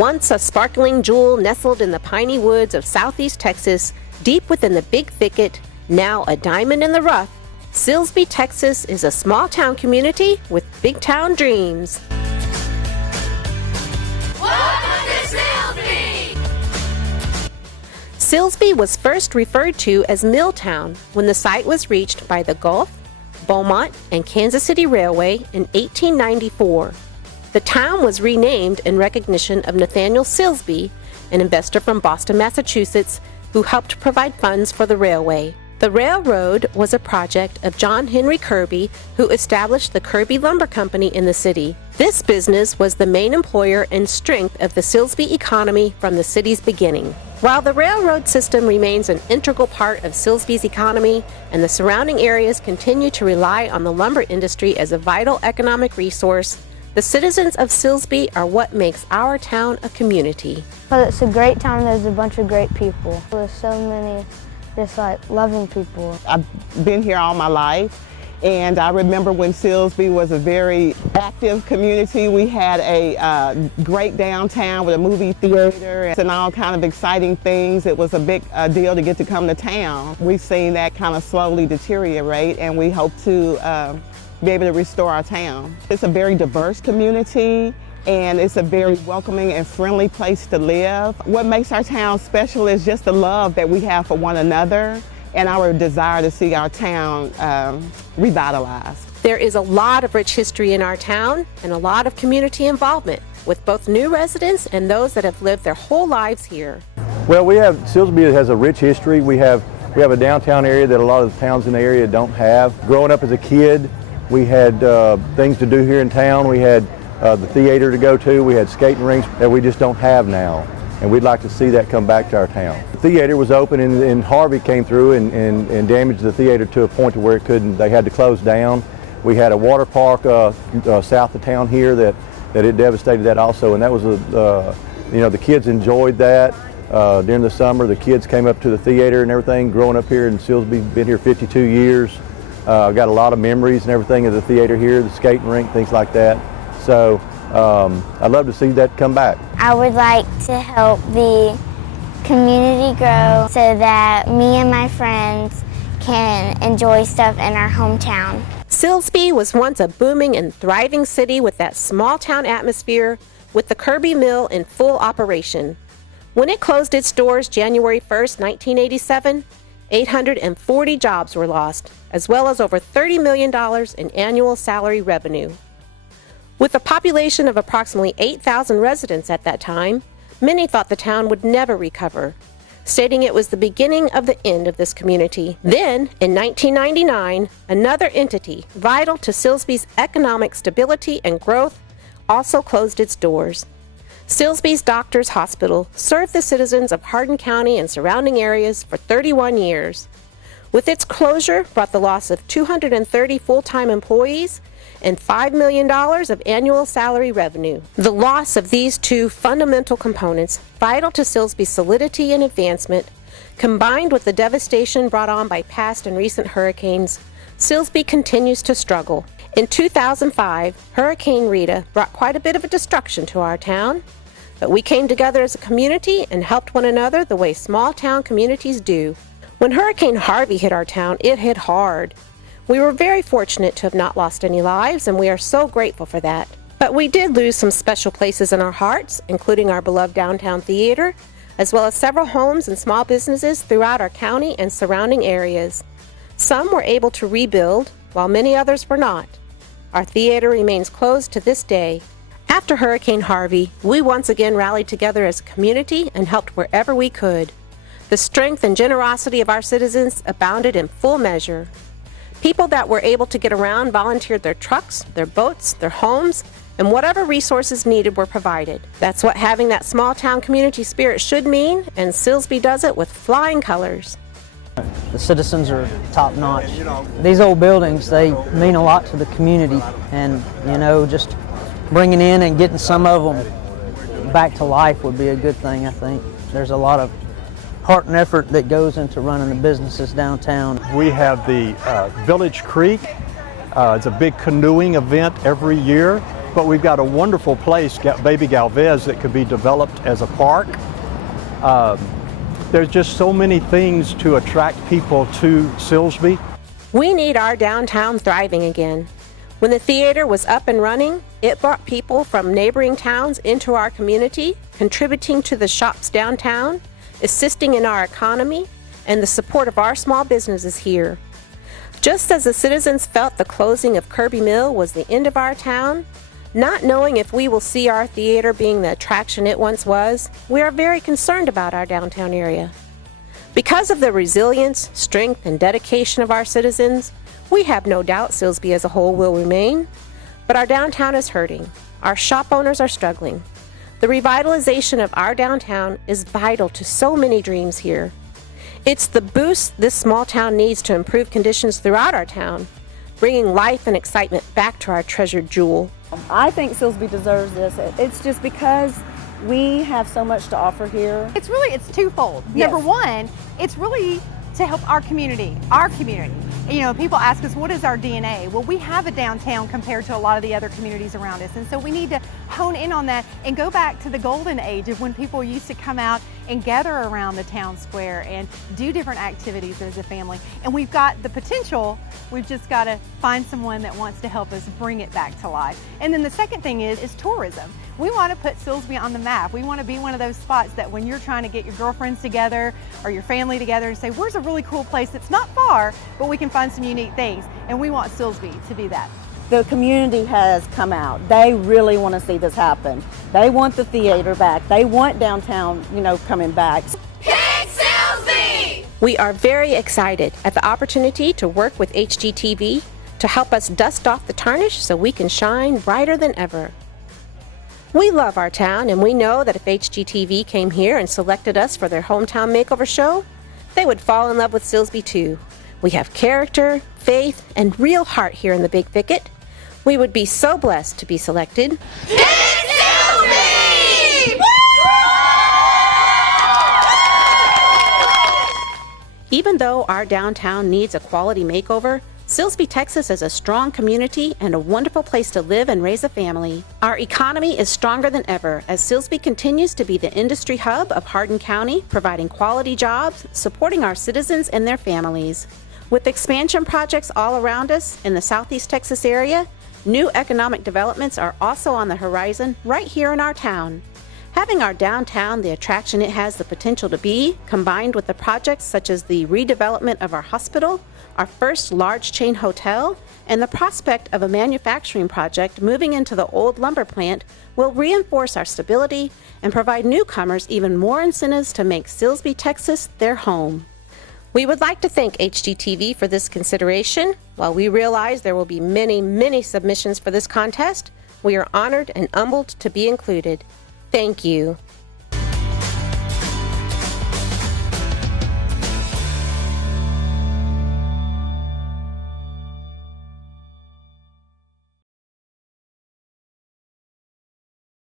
Once a sparkling jewel nestled in the piney woods of southeast Texas, deep within the big thicket, now a diamond in the rough, Silsbee, Texas is a small town community with big town dreams. Welcome to Silsbee! Silsbee was first referred to as Milltown when the site was reached by the Gulf, Beaumont, and Kansas City Railway in 1894. The town was renamed in recognition of Nathaniel Silsbee, an investor from Boston, Massachusetts, who helped provide funds for the railway. The railroad was a project of John Henry Kirby, who established the Kirby Lumber Company in the city. This business was the main employer and strength of the Silsbee economy from the city's beginning. While the railroad system remains an integral part of Silsbee's economy and the surrounding areas continue to rely on the lumber industry as a vital economic resource, the citizens of Silsbee are what makes our town a community. Well, it's a great town. There's a bunch of great people. There's so many just loving people. I've been here all my life, and I remember when Silsbee was a very active community. We had a great downtown with a movie theater and all kind of exciting things. It was a big deal to get to come to town. We've seen that kind of slowly deteriorate, and we hope to be able to restore our town. It's a very diverse community, and it's a very welcoming and friendly place to live. What makes our town special is just the love that we have for one another and our desire to see our town revitalized. There is a lot of rich history in our town and a lot of community involvement with both new residents and those that have lived their whole lives here. Well, Silsbee has a rich history. We have a downtown area that a lot of the towns in the area don't have. Growing up as a kid, we had things to do here in town. We had the theater to go to. We had skating rinks that we just don't have now. And we'd like to see that come back to our town. The theater was open and Harvey came through and damaged the theater to a point to where they had to close down. We had a water park south of town here that it devastated that also. And that was, the kids enjoyed that. During the summer, the kids came up to the theater and everything. Growing up here in Silsbee, been here 52 years. I've got a lot of memories and everything of the theater here, the skating rink, things like that. So I'd love to see that come back. I would like to help the community grow so that me and my friends can enjoy stuff in our hometown. Silsbee was once a booming and thriving city with that small town atmosphere, with the Kirby Mill in full operation. When it closed its doors January 1st, 1987, 840 jobs were lost, as well as over $30 million in annual salary revenue. With a population of approximately 8,000 residents at that time, many thought the town would never recover, stating it was the beginning of the end of this community. Then, in 1999, another entity vital to Silsbee's economic stability and growth also closed its doors. Silsbee's Doctors Hospital served the citizens of Hardin County and surrounding areas for 31 years. With its closure brought the loss of 230 full-time employees and $5 million of annual salary revenue. The loss of these two fundamental components, vital to Silsbee's solidity and advancement, combined with the devastation brought on by past and recent hurricanes, Silsbee continues to struggle. In 2005, Hurricane Rita brought quite a bit of a destruction to our town, but we came together as a community and helped one another the way small town communities do. When Hurricane Harvey hit our town, it hit hard. We were very fortunate to have not lost any lives, and we are so grateful for that. But we did lose some special places in our hearts, including our beloved downtown theater, as well as several homes and small businesses throughout our county and surrounding areas. Some were able to rebuild, while many others were not. Our theater remains closed to this day. After Hurricane Harvey, we once again rallied together as a community and helped wherever we could. The strength and generosity of our citizens abounded in full measure. People that were able to get around volunteered their trucks, their boats, their homes, and whatever resources needed were provided. That's what having that small town community spirit should mean, and Silsbee does it with flying colors. The citizens are top notch. These old buildings, they mean a lot to the community, and just bringing in and getting some of them back to life would be a good thing, I think. There's a lot of heart and effort that goes into running the businesses downtown. We have the Village Creek. It's a big canoeing event every year. but we've got a wonderful place, Baby Galvez, that could be developed as a park. There's just so many things to attract people to Silsbee. We need our downtown thriving again. When the theater was up and running, it brought people from neighboring towns into our community, contributing to the shops downtown, assisting in our economy, and the support of our small businesses here. Just as the citizens felt the closing of Kirby Mill was the end of our town, not knowing if we will see our theater being the attraction it once was, we are very concerned about our downtown area. Because of the resilience, strength, and dedication of our citizens, we have no doubt Silsbee as a whole will remain, but our downtown is hurting. Our shop owners are struggling. The revitalization of our downtown is vital to so many dreams here. It's the boost this small town needs to improve conditions throughout our town, bringing life and excitement back to our treasured jewel. I think Silsbee deserves this. It's just because we have so much to offer here. It's twofold. Yes. Number one, it's really to help our community. You know, people ask us, what is our DNA? Well, we have a downtown compared to a lot of the other communities around us. And so we need to hone in on that and go back to the golden age of when people used to come out and gather around the town square and do different activities as a family. And we've got the potential, we've just got to find someone that wants to help us bring it back to life. And then the second thing is tourism. We want to put Silsbee on the map. We want to be one of those spots that when you're trying to get your girlfriends together or your family together and say, where's a really cool place that's not far, but we can find some unique things. And we want Silsbee to be that. The community has come out. They really want to see this happen. They want the theater back. They want downtown, coming back. Pick Silsbee! We are very excited at the opportunity to work with HGTV to help us dust off the tarnish so we can shine brighter than ever. We love our town, and we know that if HGTV came here and selected us for their hometown makeover show, they would fall in love with Silsbee too. We have character, faith, and real heart here in the Big Thicket. We would be so blessed to be selected. Pick Silsbee! Even though our downtown needs a quality makeover, Silsbee, Texas is a strong community and a wonderful place to live and raise a family. Our economy is stronger than ever as Silsbee continues to be the industry hub of Hardin County, providing quality jobs, supporting our citizens and their families. With expansion projects all around us in the Southeast Texas area, new economic developments are also on the horizon right here in our town. Having our downtown the attraction it has the potential to be, combined with the projects such as the redevelopment of our hospital, our first large chain hotel, and the prospect of a manufacturing project moving into the old lumber plant will reinforce our stability and provide newcomers even more incentives to make Silsbee, Texas their home. We would like to thank HGTV for this consideration. While we realize there will be many submissions for this contest, we are honored and humbled to be included. Thank you.